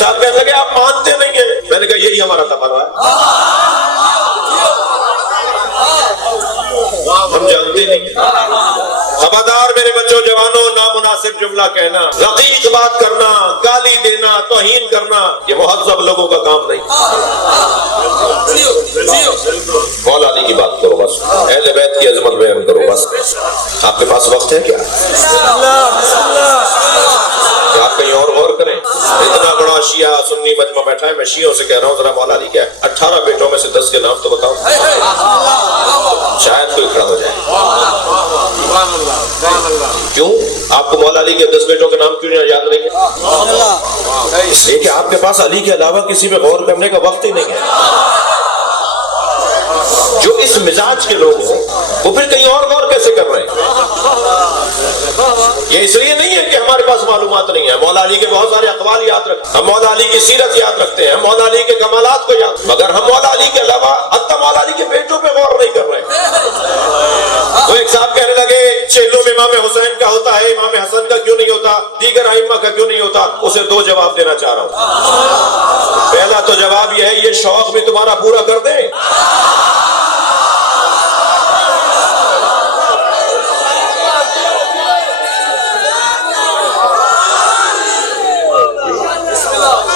صاحب کہنے لگے آپ مانتے نہیں ہیں. میں نے کہا یہی ہمارا تقاضا ہے، ہم جانتے نہیں. خبردار میرے بچوں جوانوں، نامناسب جملہ کہنا، رقیق بات کرنا، گالی دینا، توہین کرنا، یہ مہذب لوگوں کا کام نہیں. مولا علی کی بات کرو بس، اہل بیت کی عظمت بیان کرو بس. آپ کے پاس وقت ہے کیا؟ آپ کہیں اور غور کریں. اتنا بڑا شیعہ سنی مجمع بیٹھا ہے، میں شیعوں سے کہہ رہا ہوں ذرا مولا علی کیا ہے 18 بیٹوں میں سے 10 کے نام تو بتاؤ، شاید کوئی کھڑا ہو جائے. کیوں آپ کو مولا علی کے 10 بیٹوں کے نام کیوں یاد نہیں ہے؟ اس لیے کہ آپ کے پاس علی کے علاوہ کسی پہ غور کرنے کا وقت ہی نہیں ہے. جو اس مزاج کے لوگ ہیں وہ پھر کہیں اور غور کیسے کر رہے ہیں؟ یہ اس لیے نہیں ہے کہ ہمارے پاس معلومات نہیں ہے. مولا علی کے بہت سارے اقوال یاد رکھتے ہیں، ہم مولا علی کی سیرت یاد رکھتے ہیں، ہم مولا علی کے کمالات کو یاد، مگر ہم مولا علی کے علاوہ حتی مولا علی کے بیٹوں پہ غور نہیں کر رہے ہیں. تو ایک صاحب کہنے لگے چہلوں میں امام حسین کا ہوتا ہے، امام حسن کا کیوں نہیں ہوتا، دیگر ائمہ کا کیوں نہیں ہوتا؟ اسے 2 جواب دینا چاہ رہا ہوں. پہلا تو جواب یہ ہے یہ شوق بھی تمہارا پورا کر دیں.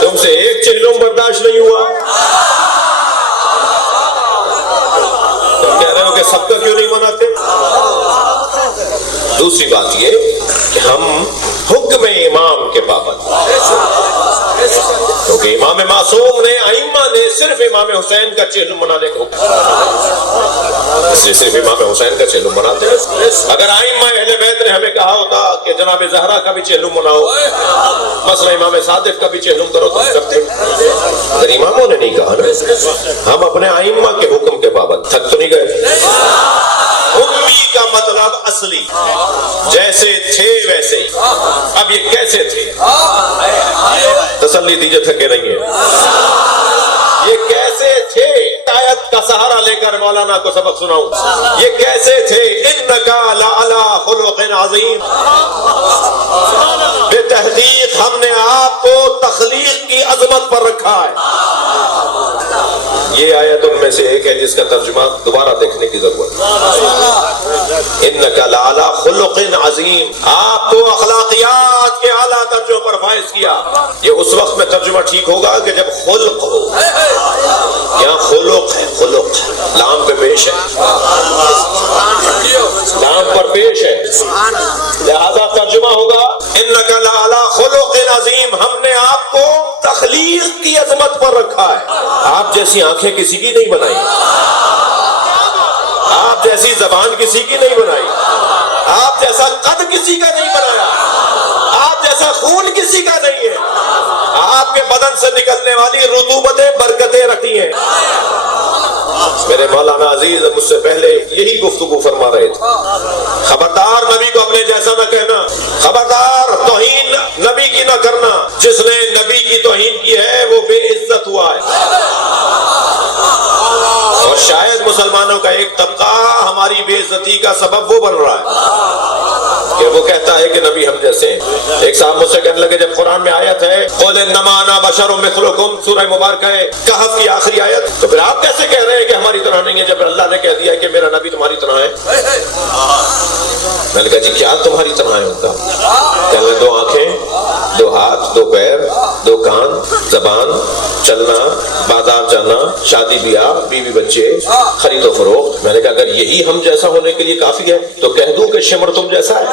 تم سے ایک چہلم برداشت نہیں ہوا، تم کہہ رہے ہو کہ سب کا کیوں نہیں مناتے؟ دوسری بات یہ کہ ہم حکم امام کے پابند، کیونکہ امام معصوم نے، ائمہ نے صرف امام حسین کا چہلم منانے کو اس لیے صرف امام حسین کا چہلم مناتے ہیں. اگر ائمہ اہل بیت نے ہمیں کہا ہوتا کہ جناب زہرا کا بھی چہلم مناؤ، مثلا امام صادق کا بھی چہلم کرو تو کرتے. اگر اماموں نے نہیں کہا نا، ہم اپنے ائمہ کے حکم کے پابند. تھک تو نہیں گئے؟ امی کا مطلب اصلی، جیسے تھے ویسے ہی. اب یہ کیسے تھے؟ تسلی دیجیے تھکے نہیں ہیں. یہ کیسے تھے؟ آیت کا سہارا لے کر مولانا کو سبق سناؤں. یہ کیسے تھے؟ انکا لعلی خلق عظیم، بے تحقیق ہم نے آپ کو تخلیق کی عظمت پر رکھا ہے. یہ آیت ان میں سے ایک ہے جس کا ترجمہ دوبارہ دیکھنے کی ضرورت ہے. انکا لعلی خلق عظیم، آپ کو اخلاقیات کے اعلیٰ درجوں پر فائز کیا. یہ اس وقت میں ترجمہ ٹھیک ہوگا کہ جب خلق ہو. یہاں خلق ہے، خلق لام پہ پیش ہے، لام پر پیش ہے، لہذا ترجمہ ہوگا انکا لعلی خلق عظیم، ہم نے آپ کو تخلیق کی عظمت پر رکھا ہے. آپ جیسی آنکھیں کسی کی نہیں بنائی، آپ جیسی زبان کسی کی نہیں بنائی، آپ جیسا قد کسی کا نہیں بنایا، آپ جیسا خون کسی کا نہیں ہے. آپ کے بدن سے نکلنے والی رطوبتیں برکتیں رکھی ہیں. میرے مولانا عزیز مجھ سے پہلے یہی گفتگو فرما رہے تھے. خبردار نبی کو اپنے جیسا نہ کہنا، خبردار توہین نبی کی نہ کرنا. جس نے نبی کی توہین کی ہے وہ بے عزت ہوا ہے. اور شاید مسلمانوں کا ایک طبقہ ہماری بے عزتی کا سبب وہ بن رہا ہے کہ وہ کہتا ہے کہ نبی ہم جیسے ہیں. ایک صاحب مجھ سے کہنے لگے جب قرآن میں آیت ہے قل انما انا بشر مثلکم، سورہ مبارکہ ہے کہف کی آخری آیت، تو پھر آپ کیسے کہہ رہے ہیں کہ ہماری طرح نہیں ہے جب اللہ نے کہہ دیا کہ میرا نبی تمہاری طرح ہے؟ میں نے کہا جی کیا تمہاری طرح ہے؟ ان کا کہنے لگے 2 آنکھیں، 2 ہاتھ، 2 پیر، 2 کان، زبان، چلنا، بازار جانا، شادی بیاہ، بیوی بچے، خرید و فروخت. میں نے کہا اگر یہی ہم جیسا ہونے کے لیے کافی ہے تو کہہ دوں کہ شمر تم جیسا ہے،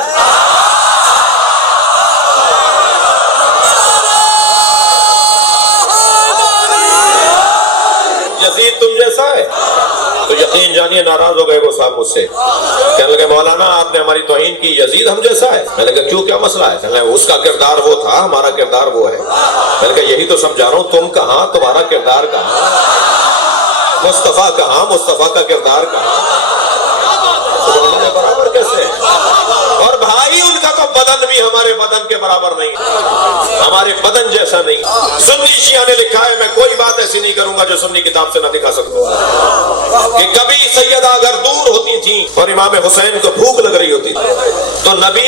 یزید تم جیسا ہے. تو یقین جانیے ناراض ہو گئے وہ صاحب مجھ سے. کہنے لگے مولانا آپ نے ہماری توہین کی، یزید ہم جیسا ہے. میں نے کہا کیوں، کیا مسئلہ ہے؟ کہنے لگے اس کا کردار وہ تھا، ہمارا کردار وہ ہے. میں نے کہا یہی تو سمجھا رہا ہوں، تم کہاں، تمہارا کردار کہاں، مصطفیٰ کہاں، مصطفیٰ کا کردار کہاں، برابر کیسے؟ اور بھائی ان کا تو بدن بھی ہمارے بدن کے برابر نہیں، ہمارے بدن جیسا نہیں. سنی شیعہ نے لکھا ہے، میں کوئی بات ایسی نہیں کروں گا جو سنی کتاب سے نہ دکھا سکوں، کہ کبھی سیدہ اگر دور ہوتی تھیں اور امام حسین کو بھوک لگ رہی ہوتی تھی تو نبی